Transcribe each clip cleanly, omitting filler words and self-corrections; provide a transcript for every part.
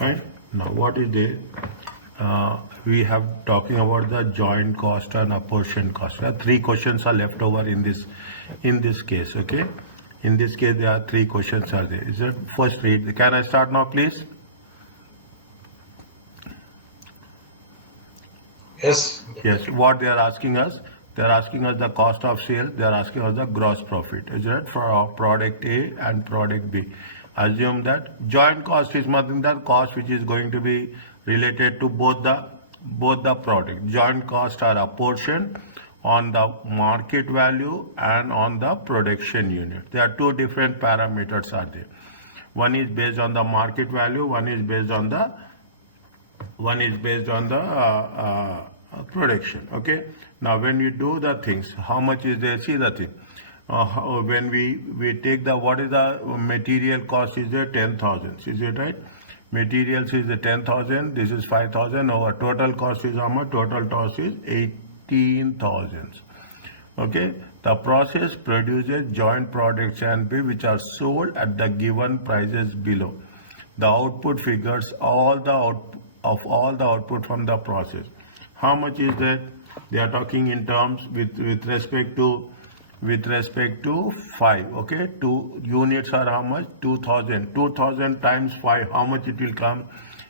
Right? Now what is there? We have talking about the joint cost and apportioned cost. Three questions are left over in this case. Okay, in this case there are three questions are there. Is it first read? Can I start now, please? Yes. Yes. What they are asking us? They are asking us the cost of sale. They are asking us the gross profit. Is it for our product A and product B? Assume that joint cost is nothing that cost which is going to be related to both the product. Joint costs are apportioned on the market value and on the production unit. There are two different parameters are there. One is based on the market value. One is based on the production. Okay, now when you do the things, how much is there? See the thing, when we take the, what is the material cost is there? 10,000, is it right? Materials is the 10,000, this is 5,000. Our total cost is how much? Total cost is 18,000. Okay, the process produces joint products and B which are sold at the given prices below. The output figures all the output from the process. How much is that? They are talking in terms with respect to 5. Okay, 2 units are how much? 2,000. 2,000 times 5, how much it will come?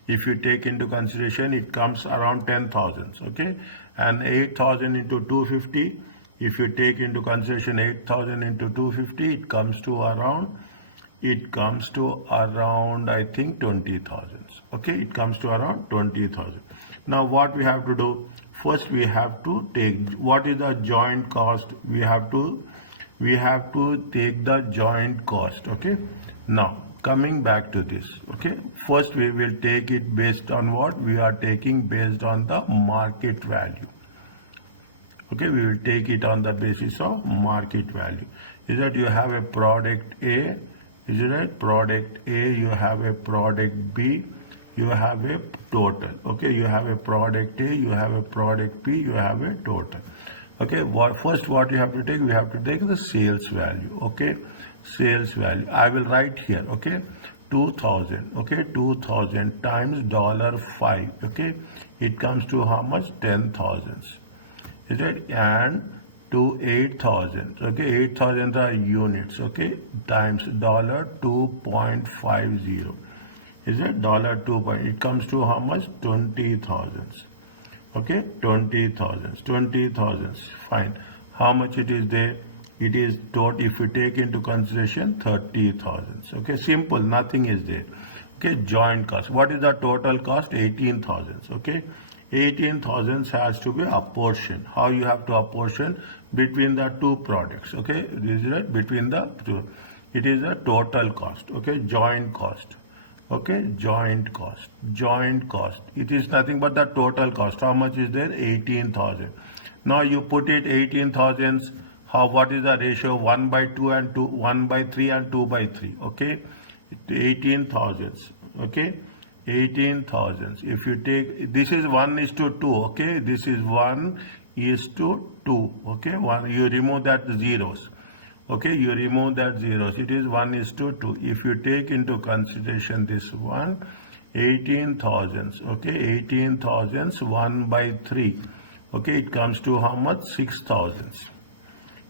If you take into consideration, it comes around 10,000. Okay, and 8,000 into 250. If you take into consideration 8,000 into 250, it comes to around I think 20,000. Okay, it comes to around 20,000. Now what we have to do? First we have to take what is the joint cost. We have to take the joint cost. Okay, now coming back to this. Okay, first we will take it based on what? We are taking based on the market value. Okay, we will take it on the basis of market value. Is that you have a product A? Is it right? Product A, you have a product B, you have a total. Okay, you have a product A, you have a product B, you have a total. Okay, first what you have to take? We have to take the sales value. Okay, sales value. I will write here. Okay, 2,000. Okay, 2,000 times $5. Okay, it comes to how much? 10,000. Is it? And to 8,000. Okay, 8,000 are units. Okay, times $2.50. Is it? $2. It comes to how much? 20,000. Okay, 20,000. 20,000. Fine. How much it is there? It is total. If you take into consideration 30,000. Okay, simple. Nothing is there. Okay, joint cost. What is the total cost? 18,000. Okay. 18,000 has to be apportioned. How you have to apportion? Between the two products. Okay, this is right, between the two. It is the total cost. Okay, joint cost. Okay, joint cost. It is nothing but the total cost. How much is there? 18,000. Now you put it 18,000. What is the ratio? 1/2 and 2, 1/3 and 2/3. Okay, 18,000. Okay, 18,000. If you take, this is 1:2. Okay, this is 1:2. Okay, you remove that zeros. Okay, you remove that zeros. It is 1:2. If you take into consideration this one, 18,000. Okay, 18,000 1/3. Okay, it comes to how much? 6,000.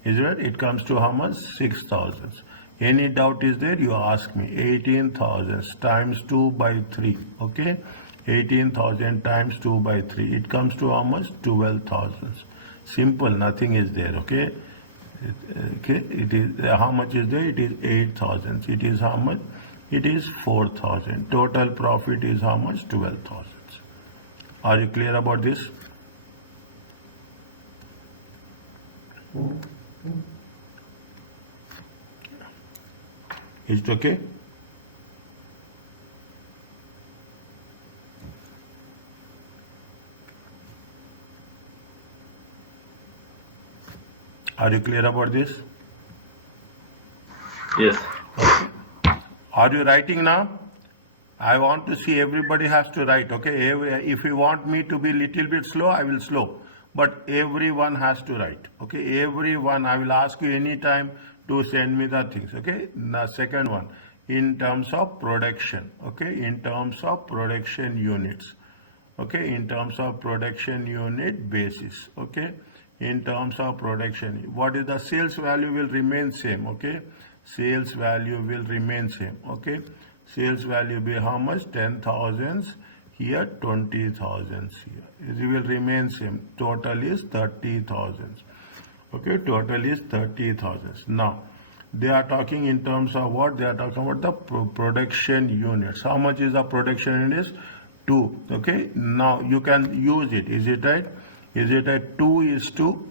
Is it? It comes to how much? 6,000. Any doubt is there? You ask me. 18,000 times 2/3. Okay, 18,000 times 2/3. It comes to how much? 12,000. Simple. Nothing is there. Okay. Okay. It is how much is there? It is 8,000. It is how much? It is 4,000. Total profit is how much? 12,000. Are you clear about this? Is it okay? Are you clear about this? Yes. Okay. Are you writing now? I want to see everybody has to write. Okay. If you want me to be little bit slow, I will slow. But everyone has to write. Okay. Everyone, I will ask you anytime to send me the things. Okay. The second one. in terms of production, okay, in terms of production units, okay, in terms of production unit basis, okay, in terms of production, what is the sales value will remain same, okay, sales value will remain same, okay, sales value be how much, 10,000, here 20,000, here it will remain same, total is 30,000, okay, total is 30,000. Now they are talking in terms of what, they are talking about the production units. How much is the production units? 2, okay. Now you can use it, is it right? Is it at 2 is to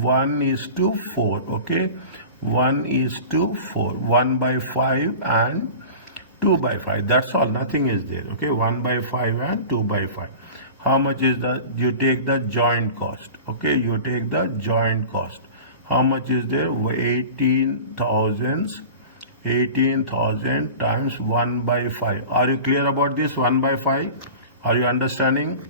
1 is to 4, okay, 1 is to 4, 1 by 5 and 2 by 5, that's all, nothing is there, okay, 1 by 5 and 2 by 5. How much is the, you take the joint cost, okay, you take the joint cost. How much is there? 18,000 times 1 by 5. Are you clear about this 1 by 5? Are you understanding?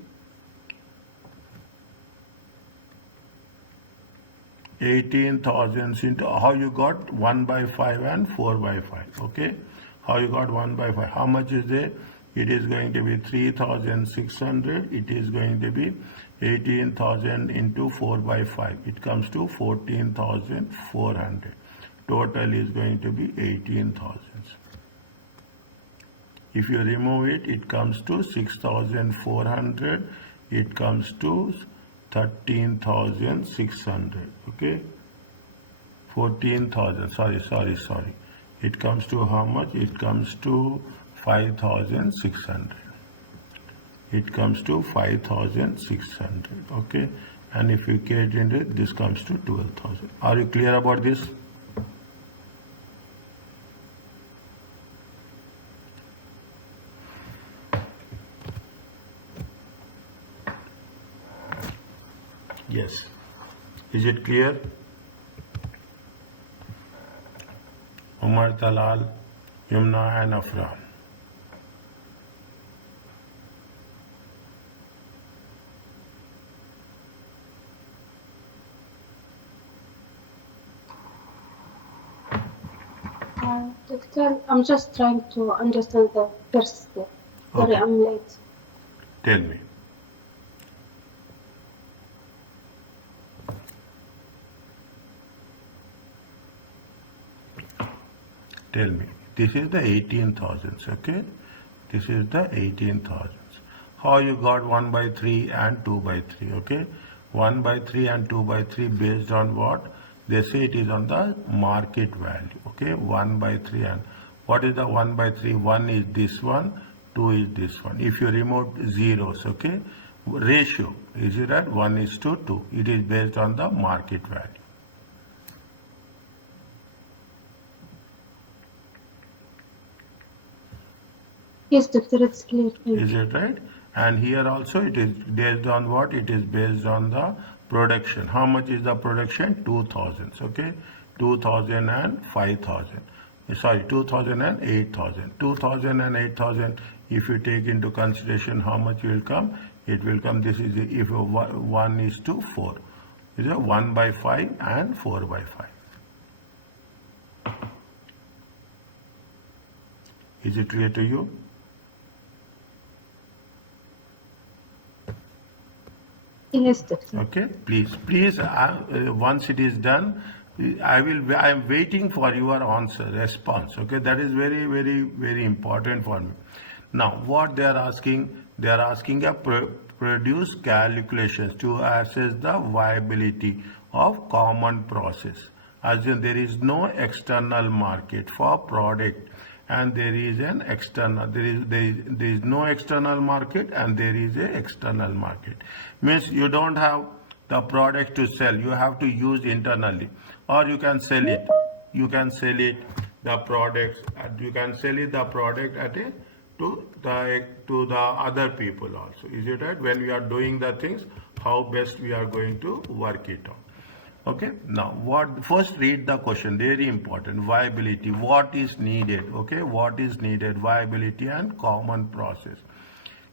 18,000 into, how you got 1 by 5 and 4 by 5, okay, how you got 1 by 5, how much is there? It is going to be 3,600, it is going to be 18,000 into 4 by 5, it comes to 14,400, total is going to be 18,000. If you remove it, it comes to 6,400, it comes to 13,600, okay, 14,000, sorry, it comes to how much? It comes to 5,600, it comes to 5,600, okay, and if you get into it, this comes to 12,000. Are you clear about this? Yes. Is it clear? Umar, Talal, Yumna and Afra. Doctor, I'm just trying to understand the first step. Sorry, Okay. I'm late. Tell me. Tell me. This is the 18,000, okay? This is the 18,000. How you got 1 by 3 and 2 by 3, okay? 1 by 3 and 2 by 3 based on what? They say it is on the market value, okay? 1 by 3 and what is the 1 by 3? 1 is this one, 2 is this one. If you remove zeros, okay? Ratio, is it right? 1 is to 2. It is based on the market value. Yes, doctor, it's clear. Thank Is you. it right? And here also it is based on what? It is based on the production. How much is the production? 2,000, okay? 2,000 and 5,000. Sorry, 2,000 and 8,000. 2,000 and 8,000, if you take into consideration how much will come, it will come, this is, if 1 is to 4. Is it 1 by 5 and 4 by 5. Is it clear to you? Yes, doctor. Okay, please, once it is done, I am waiting for your answer, response, okay, that is very important for me. Now, what they are asking a produce calculations to assess the viability of common process. As in, there is no external market for product, and there is an external, there is no external market, and there is a external market. Means you don't have the product to sell, you have to use internally, or you can sell it, the products, you can sell it the product at a to the other people also. Is it right? When we are doing the things, how best we are going to work it out. Okay, now what, first read the question, very important. Viability, what is needed? Okay, what is needed? Viability and common process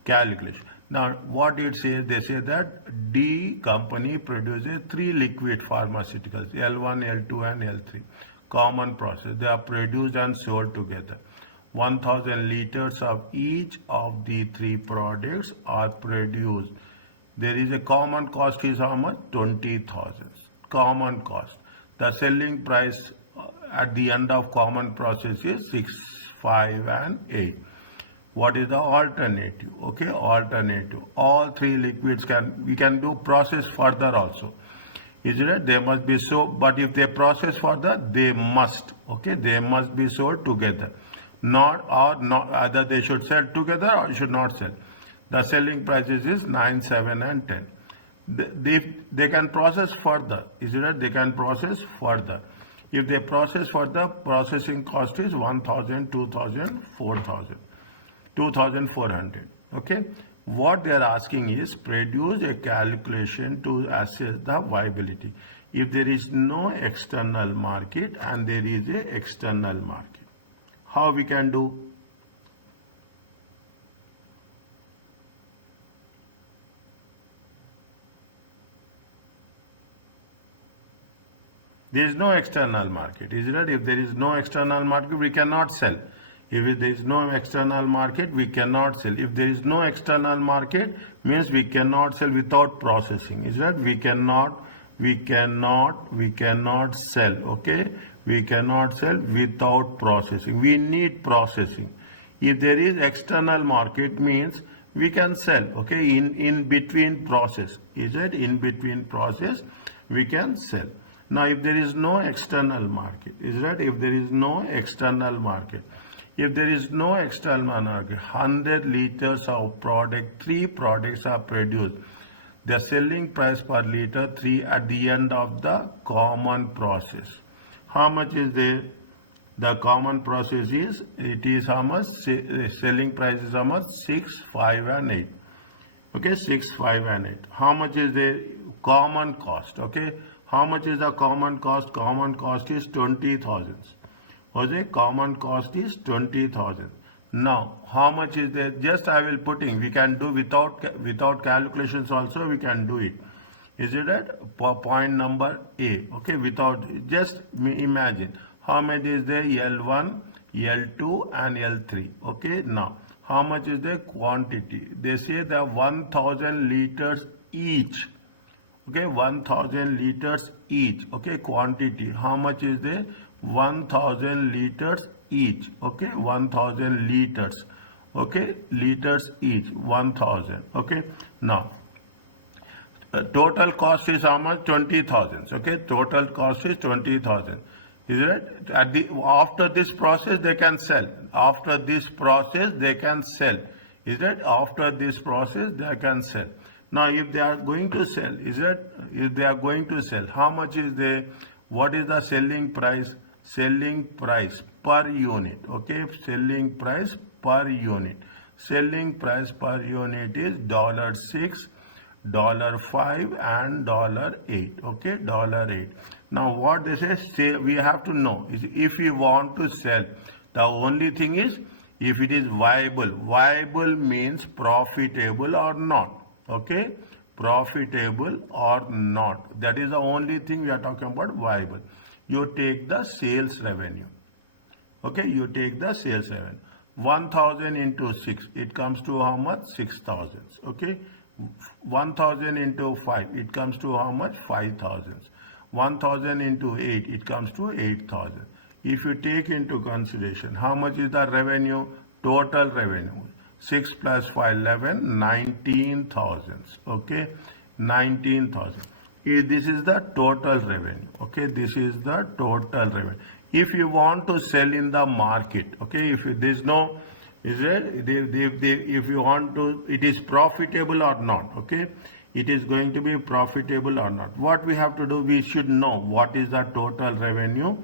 calculation. Now what it says, they say that D company produces 3 liquid pharmaceuticals, L1, L2 and L3. common process. They are produced and sold together. 1000 liters of each of the three products are produced. There is a common cost is how much? 20,000. Common cost. The selling price at the end of common process is 6, 5 and 8. What is the alternative? Okay, alternative. All three liquids we can do process further also. Is it? They must be sold, but if they process further, they must. Okay, they must be sold together. Not either they should sell together or should not sell. The selling prices is 9, 7 and 10. They can process further. Is it? They can process further. If they process further, processing cost is 1,000, 2,000, 4,000. 2,400. Okay, what they are asking is produce a calculation to assess the viability if there is no external market and there is a external market. How we can do? There is no external market. Is it? If there is no external market, we cannot sell. If there is no external market, we cannot sell. If there is no external market, means we cannot sell without processing. Is that we cannot sell. Okay, we cannot sell without processing. We need processing. If there is external market, means we can sell. Okay, in between process. Is it? In between process, we can sell. Now, if there is no external market, is that? If there is no external market. If there is no external market, 100 liters of product, 3 products are produced. The selling price per liter 3 at the end of the common process. How much is there? The common process is, it is how much? Selling price is how much? 6, 5 and 8. Okay, 6, 5 and 8. How much is the common cost? Okay, how much is the common cost? Common cost is 20,000. Okay, common cost is 20,000. Now, how much is there? Just I will putting. We can do without calculations also. We can do it. Is it at point number A? Okay, without just imagine how much is there? L1, L2, and L3. Okay, now how much is the quantity? They say the 1,000 liters each. Okay, 1,000 liters each. Okay, quantity. How much is there? 1,000 liters each. Okay, 1,000 liters. Okay, liters each. 1,000. Okay, now total cost is how much? 20,000. Okay, total cost is 20,000. Is it? After this process they can sell. After this process they can sell. Is it? After this process they can sell. Now, if they are going to sell, is it? If they are going to sell, how much is the? What is the selling price? Selling price per unit. Okay, selling price per unit. Selling price per unit is $6, $5 and $8. Okay, $8. Now what they say we have to know is if we want to sell, the only thing is if it is viable. Viable means profitable or not. Okay, profitable or not. That is the only thing we are talking about, viable. You take the sales revenue. Okay, you take the sales revenue. 1,000 into 6, it comes to how much? 6,000. Okay, 1,000 into 5, it comes to how much? 5,000. 1,000 into 8, it comes to 8,000. If you take into consideration, how much is the revenue? Total revenue. 6 plus 5, 11, 19,000. Okay, 19,000. This is the total revenue. Okay, this is the total revenue. If you want to sell in the market, okay, if there is no, is it? If you want to, it is profitable or not. Okay, it is going to be profitable or not. What we have to do, we should know what is the total revenue.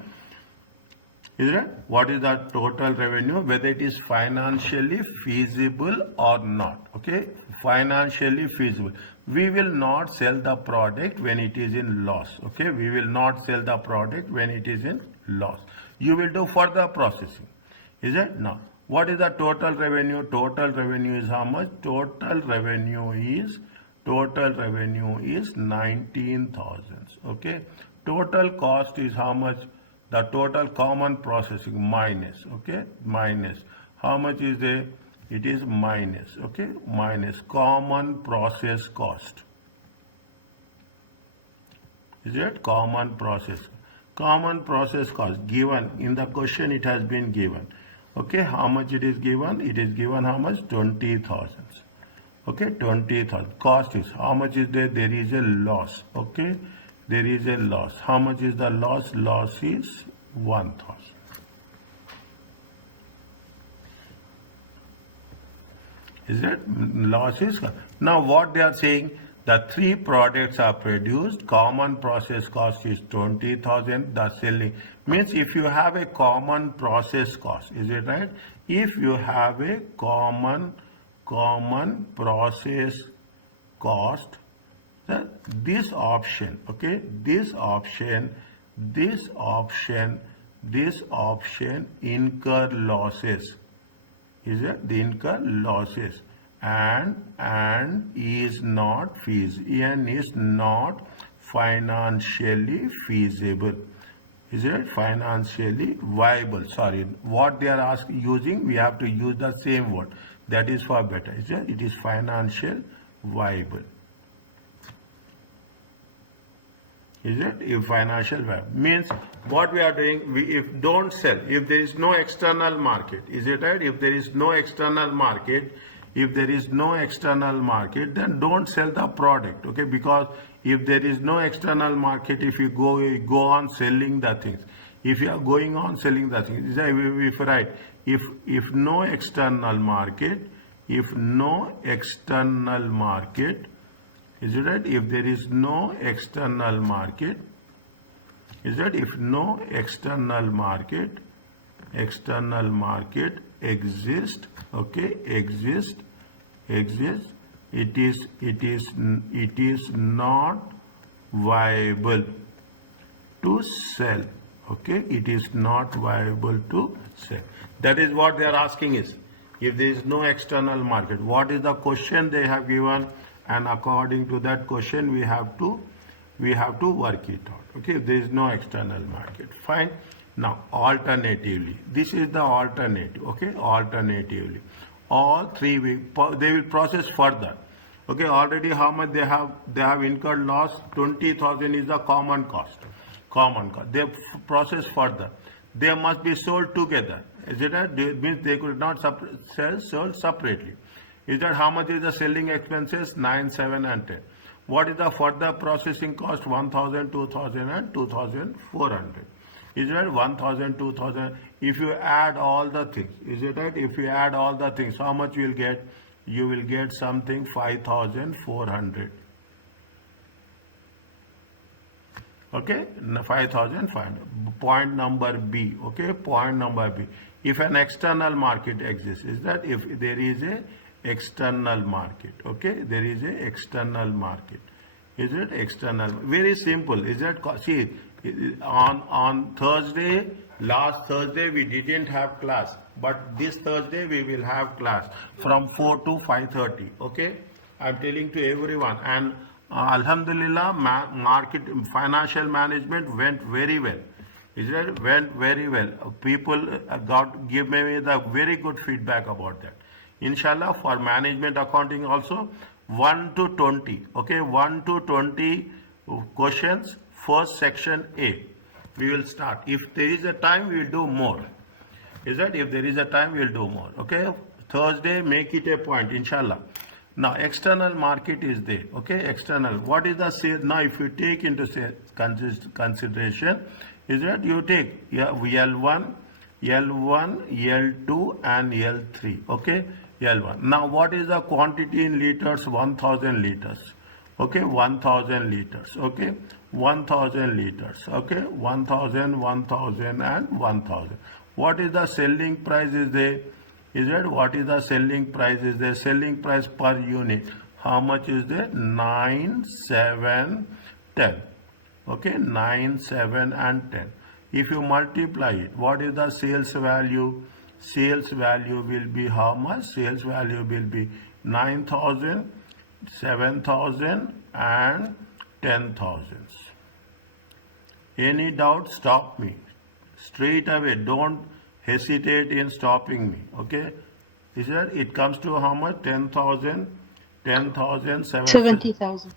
Is it? What is the total revenue? Whether it is financially feasible or not. Okay, financially feasible. We will not sell the product when it is in loss. Okay, we will not sell the product when it is in loss. You will do further processing. Is it? Now, what is the total revenue? Total revenue is how much? Total revenue is 19,000. Okay, total cost is how much? The total common processing minus, okay, minus. How much is there? It is minus, okay, minus common process cost. Is it common process? Common process cost given in the question, it has been given. Okay, how much it is given? It is given how much? 20,000. Okay, 20,000. Cost is how much is there? There is a loss. Okay, there is a loss. How much is the loss? Loss is 1,000. Is it? Loss is. Now what they are saying, the three products are produced, common process cost is 20,000, the selling. Means if you have a common process cost, is it right? If you have a common process cost, this option, okay, this option incur losses. Is it? They incur losses and is not feasible and is not financially feasible. Is it? Financially viable. Sorry, what they are using, we have to use the same word. That is for better. Is it? It is financial viable. Is it? If financial viable means what we are doing, if don't sell, if there is no external market, is it right? If there is no external market, then don't sell the product, okay? Because if there is no external market, if you go on selling the things, if you are going on selling the things, if right, if no external market, is it right? If there is no external market, is that if no external market exists, okay, exists, it is not viable to sell, okay, it is not viable to sell. That is what they are asking is, if there is no external market, what is the question they have given, and according to that question we have to work it out. Okay, if there is no external market, fine. Now alternatively, this is the alternative. Okay, alternatively, all three they will process further. Okay, already how much they have incurred loss? 20,000 is the common cost. They process further. They must be sold together. Is it right? It means they could not sold separately. Is that how much is the selling expenses? 9, 7 and 10. What is the further processing cost? 1,000, 2,000 and 2,400. Is it right? 1,000, 2,000. If you add all the things, is it right? If you add all the things, how much you will get? You will get something 5,400. Okay, 5,500. Point number B. Okay, point number B. If an external market exists, is that if there is a external market, okay, there is a external market, is it external? Very simple. Is that, see, on Thursday, last Thursday we didn't have class, but this Thursday we will have class from 4 to 5:30. Okay, I'm telling to everyone, and Alhamdulillah, market financial management went very well. Is it? Went very well. People give me the very good feedback about that. Inshallah, for management accounting also 1 to 20. Okay, 1 to 20 questions. First section A. We will start. If there is a time, we will do more. Is that? If there is a time, we will do more. Okay. Thursday, make it a point. Inshallah. Now, external market is there. Okay, external. What is the sale? Now, if you take into consideration, is that you take L1, L2, and L3. Okay, L1. Now, what is the quantity in liters? 1,000 liters. Okay, 1,000 liters. Okay, 1,000 liters. Okay, 1,000, 1,000, and 1,000. What is the selling price is there? Is that what is the selling price is there? Selling price per unit. How much is there? 9, 7, 10. Okay, 9, 7 and 10. If you multiply it, what is the sales value? Sales value will be how much? Sales value will be 9,000, 7,000 and 10,000. Any doubt? Stop me. straight away. Don't hesitate in stopping me. Okay? Is that it comes to how much? 10,000, 10,007. 70,000.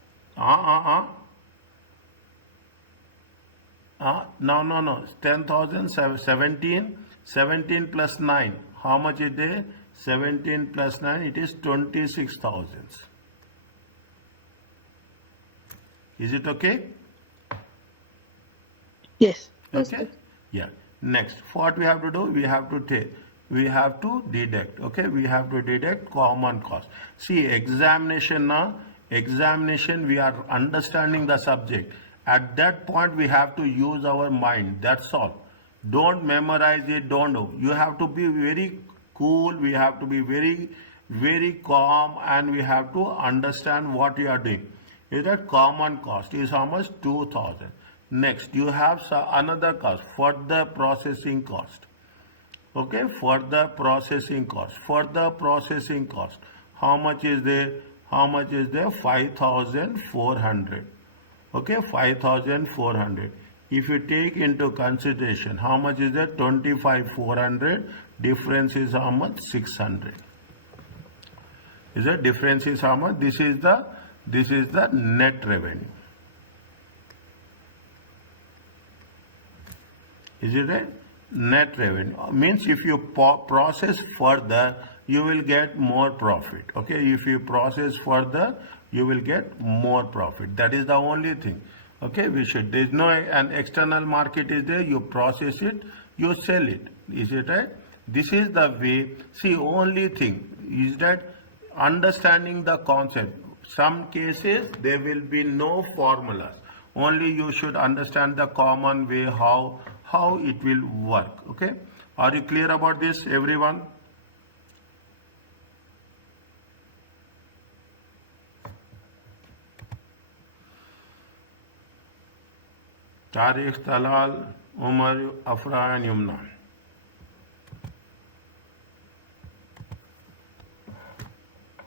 No. 10,000, 17 plus 9. How much is there? 17 plus 9, it is 26,000. Is it okay? Yes. Okay? Yeah. Next, what we have to do? We have to deduct. Okay? We have to deduct common cost. See, examination now, we are understanding the subject. At that point, we have to use our mind. That's all. Don't memorize it. Don't do. You have to be very cool. We have to be very, very calm, and we have to understand what you are doing. Is that common cost is how much? 2,000. Next, you have another cost, further processing cost. Okay, further processing cost. How much is there? 5,400. Okay, 5,400. If you take into consideration, how much is there? 25,400. Difference is how much? 600. Is the difference is how much? This is the net revenue. Is it right? Net revenue means if you process further, you will get more profit. Okay, if you process further, you will get more profit. That is the only thing. Okay, there's no an external market is there. You process it, you sell it. Is it right? This is the way. See, only thing is that understanding the concept. Some cases there will be no formulas. Only you should understand the common way how it will work. Okay, are you clear about this, everyone? Tariq, Talal, Umar, Afra, and Yumna.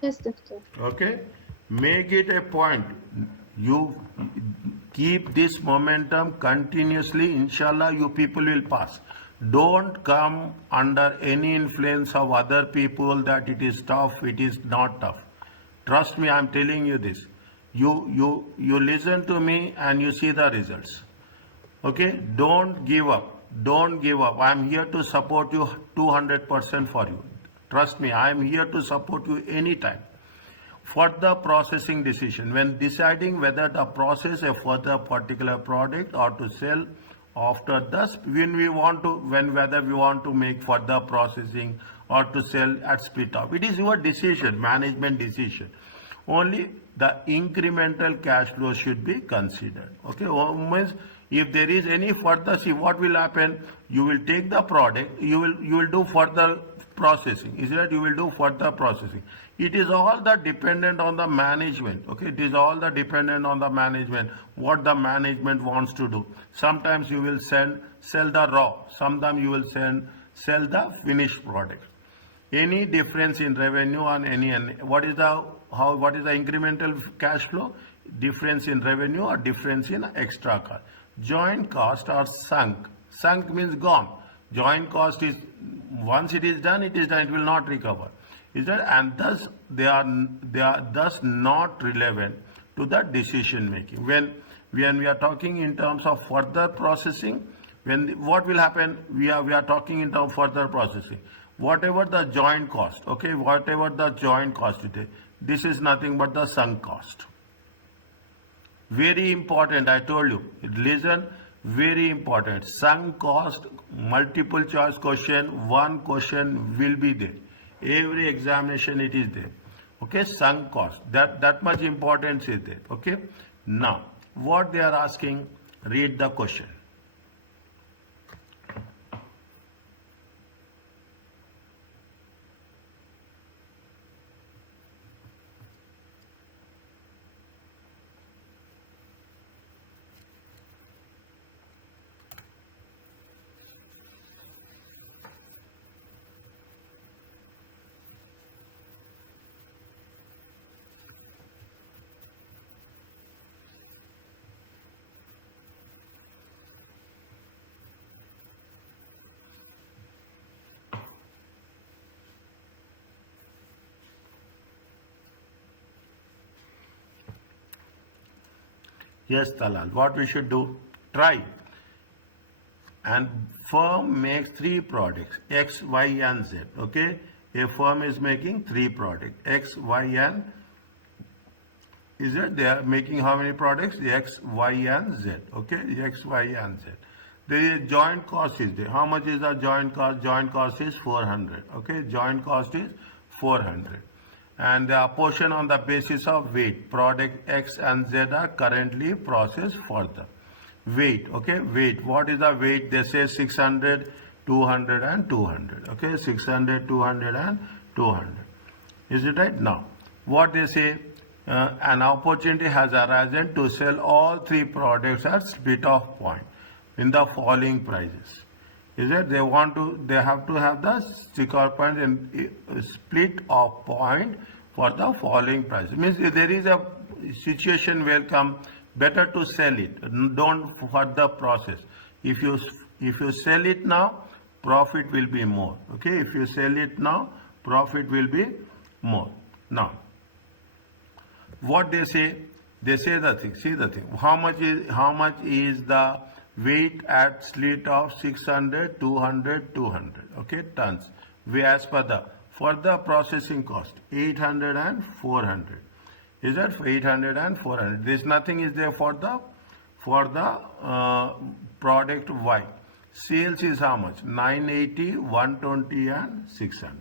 Yes, doctor. Okay, make it a point. You keep this momentum continuously. Inshallah, you people will pass. Don't come under any influence of other people that it is tough, it is not tough. Trust me, I'm telling you this. You listen to me and you see the results. Okay, don't give up. I'm here to support you 200% for you. Trust me, I'm here to support you anytime. Further processing decision, when deciding whether to process a further particular product or to sell after this, whether we want to make further processing or to sell at split off, it is your decision, management decision. Only the incremental cash flow should be considered. Okay, means if there is any further, see what will happen, you will take the product, you will do further processing. Is that you will do further processing. It is all that dependent on the management. Okay, it is all that dependent on the management, what the management wants to do. Sometimes you will sell the raw, sometimes you will sell the finished product. Any difference in revenue on what is the incremental cash flow? Difference in revenue or difference in extra cost. Joint cost are sunk. Sunk means gone. Joint cost is, once it is done, it will not recover. Is that, and thus they are thus not relevant to the decision making. When we are talking in terms of further processing, what will happen? We are talking in terms of further processing. Whatever the joint cost, okay, whatever the joint cost it is, this is nothing but the sunk cost. Very important, I told you. Listen, very important. Sunk cost, multiple choice question, one question will be there. Every examination it is there. Okay, sunk cost. That much importance is there. Okay. Now, what they are asking, read the question. Yes, Talal. What we should do? Try. And firm makes three products, X, Y, and Z. Okay? A firm is making three products, X, Y, and is it? They are making how many products? X, Y, and Z. Okay? X, Y, and Z. The joint cost is there. How much is the joint cost? Joint cost is 400. Okay? Joint cost is 400. And the portion on the basis of weight. Product X and Z are currently processed further. Weight. Okay? Weight. What is the weight? They say 600, 200, and 200. Okay? 600, 200, and 200. Is it right? Now, what they say? An opportunity has arisen to sell all three products at split off point in the following prices. Is it? They have to have the stick off point and split off point for the following price. Means if there is a situation where come better to sell it, don't further process. If you sell it now, profit will be more. Okay, if you sell it now, profit will be more. Now, what they say the thing. See the thing. How much is the weight at slit of 600, 200, 200? Okay, tons. We as per the further processing cost 800 and 400. Is that for 800 and 400? There's nothing is there for the product Y. Sales is how much? 980, 120, and 600.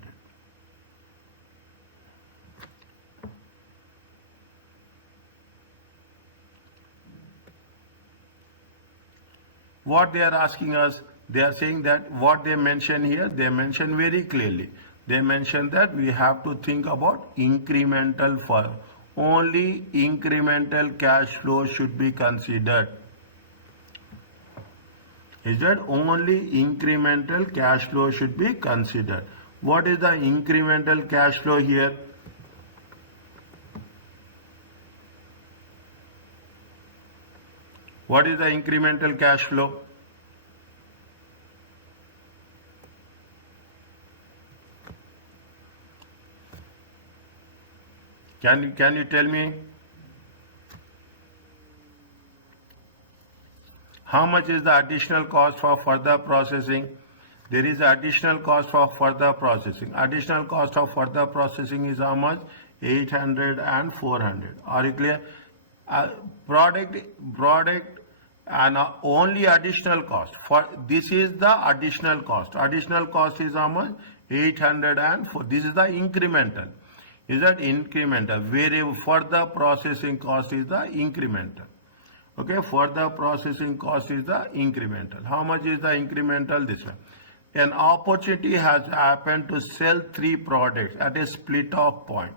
What they are asking us, they are saying that what they mention here, they mention very clearly. They mention that we have to think about incremental for only incremental cash flow should be considered. Is that only incremental cash flow should be considered? What is the incremental cash flow here? What is the incremental cash flow? Can you tell me? How much is the additional cost for further processing? There is additional cost for further processing. Additional cost of further processing is how much? 800 and 400. Are you clear? Product and only additional cost. For this is the additional cost. Additional cost is how much? 804. This is the incremental. Is that incremental? Where further processing cost is the incremental. Okay, further processing cost is the incremental. How much is the incremental? This one. An opportunity has happened to sell three products at a split off point.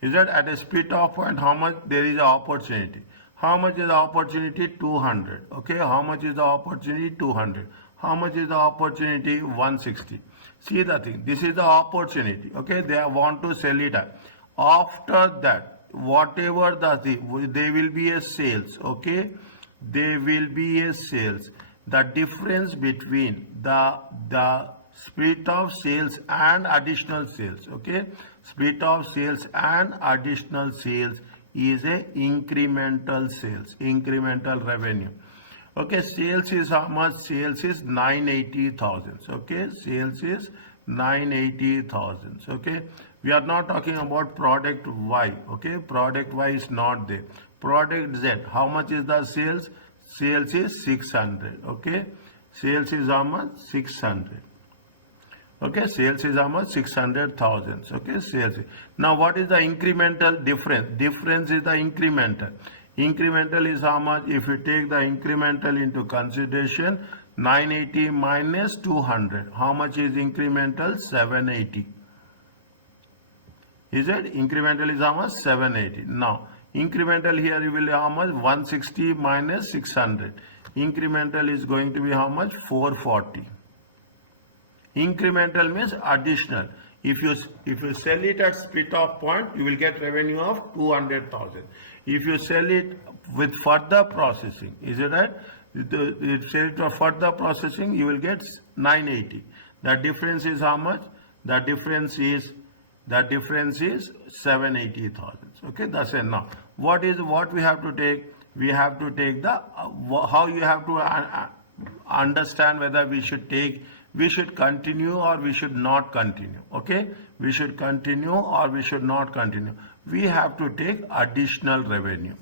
Is that at a split off point? How much there is an opportunity? How much is the opportunity? 200. Okay, how much is the opportunity? 200. How much is the opportunity? 160. See the thing. This is the opportunity. Okay, they want to sell it at. After that, whatever there will be a sales. Okay, there will be a sales. The difference between the split of sales and additional sales. Okay, split of sales and additional sales is a incremental sales, incremental revenue. Okay, sales is how much? Sales is 980,000. Okay, sales is 980,000. Okay, we are not talking about product Y. Okay, product Y is not there. Product Z, how much is the sales? Sales is 600. Okay, sales is how much? 600. Okay, sales is how much? 600,000. Okay, sales. Now, what is the incremental difference? Difference is the incremental. Incremental is how much? If you take the incremental into consideration, 980 minus 200. How much is incremental? 780. Is it? Incremental is how much? 780. Now, incremental here you will how much? 160 minus 600. Incremental is going to be how much? 440. Incremental means additional. If you sell it at split off point, you will get revenue of 200,000. If you sell it with further processing, is it right? You sell it for further processing, you will get 980. The difference is how much? The difference is 780,000. Okay, that's it. Now, what we have to take? we have to take the how you have to understand whether we should continue or we should not continue. Okay, we should continue or we should not continue. We have to take additional revenue.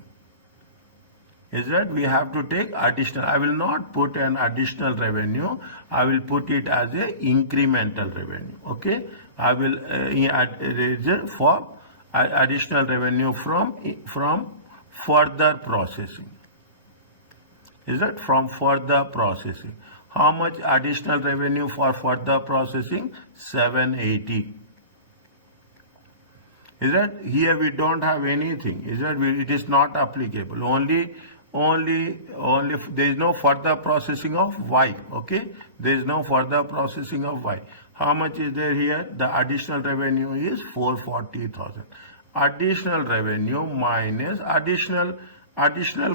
Is that we have to take additional. I will not put an additional revenue. I will put it as a incremental revenue. Okay, I will for additional revenue from further processing. Is that from further processing? How much additional revenue for further processing? 780. Is that here we don't have anything? Is that it is not applicable? Only there is no further processing of Y. Okay, there is no further processing of Y. How much is there here? The additional revenue is 440,000. Additional revenue minus additional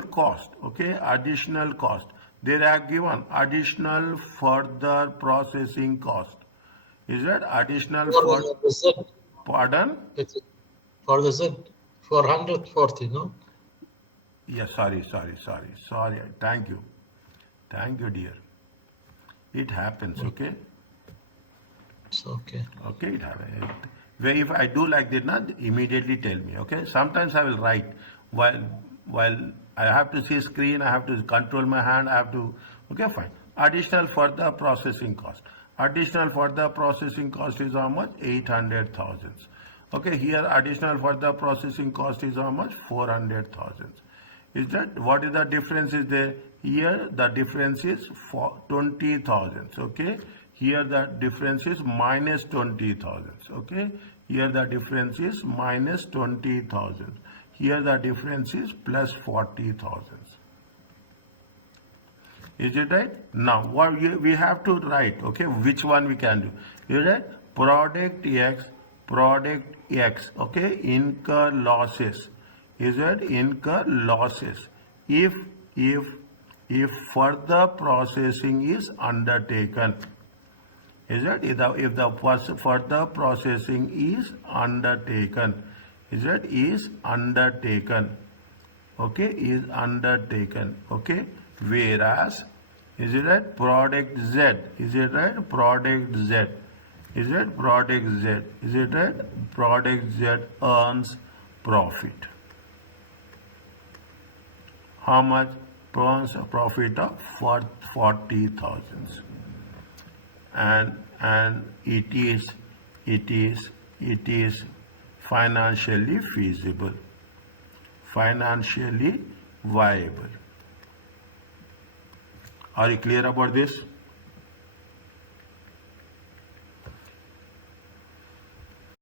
cost. Okay, additional cost. They are given additional further processing cost. Is that additional For the Z, pardon? it's for the Z, 440, no? Yes, sorry. Thank you, dear. It happens. Okay. It's okay. Okay, it happens. Where if I do like that, not immediately tell me. Okay. Sometimes I will write while I have to see screen. I have to control my hand. I have to. Okay, fine. Additional further processing cost. Additional further processing cost is how much? 800,000. Okay, here additional further processing cost is how much? 400,000. Is that what is the difference is there? Here the difference is for 20,000. Okay, here the difference is minus 20,000. Okay, here the difference is minus 20,000. Here the difference is plus 40,000. Is it right? Now what we have to write? Okay, which one we can do? You right? Product X. Okay, incur losses. Is that incur losses if further processing is undertaken? Is that if the further processing is undertaken? Is that is undertaken? Okay, is undertaken. Okay, whereas is it right? Product Z. Is it right? Product Z. Is it product Z? Is it right? Product Z earns profit. How much? Earns a profit of 40,000. And it is financially feasible, financially viable. Are you clear about this?